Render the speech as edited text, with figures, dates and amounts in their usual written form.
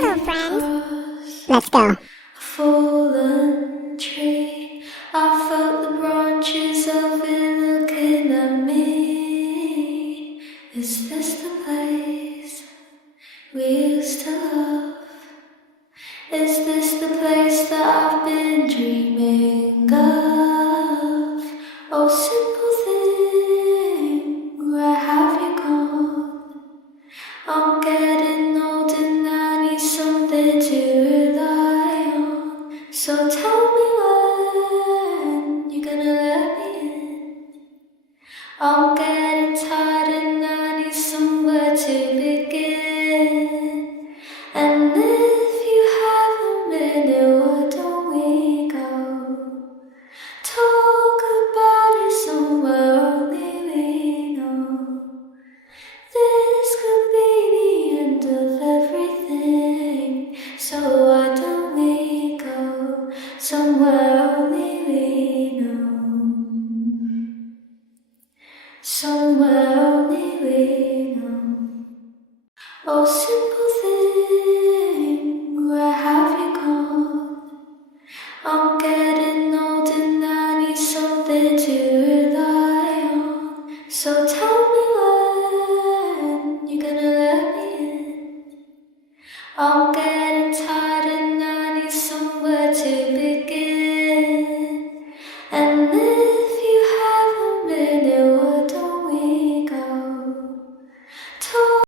Hello, friends. Let's go. A fallen tree, I felt the branches of it looking at me. Is this the place we used to love? Is this the place that I've been dreaming of? Oh, simple thing, where have you gone? I'm getting old and I need something to rely on. So tell me when you're gonna let me in. I'm getting tired and I need somewhere to begin. And if you have a minute, why don't we go? Talk about it somewhere only we know. This could be the end of everything, so why don't we go somewhere only we know? Somewhere only we know. Oh, simple thing.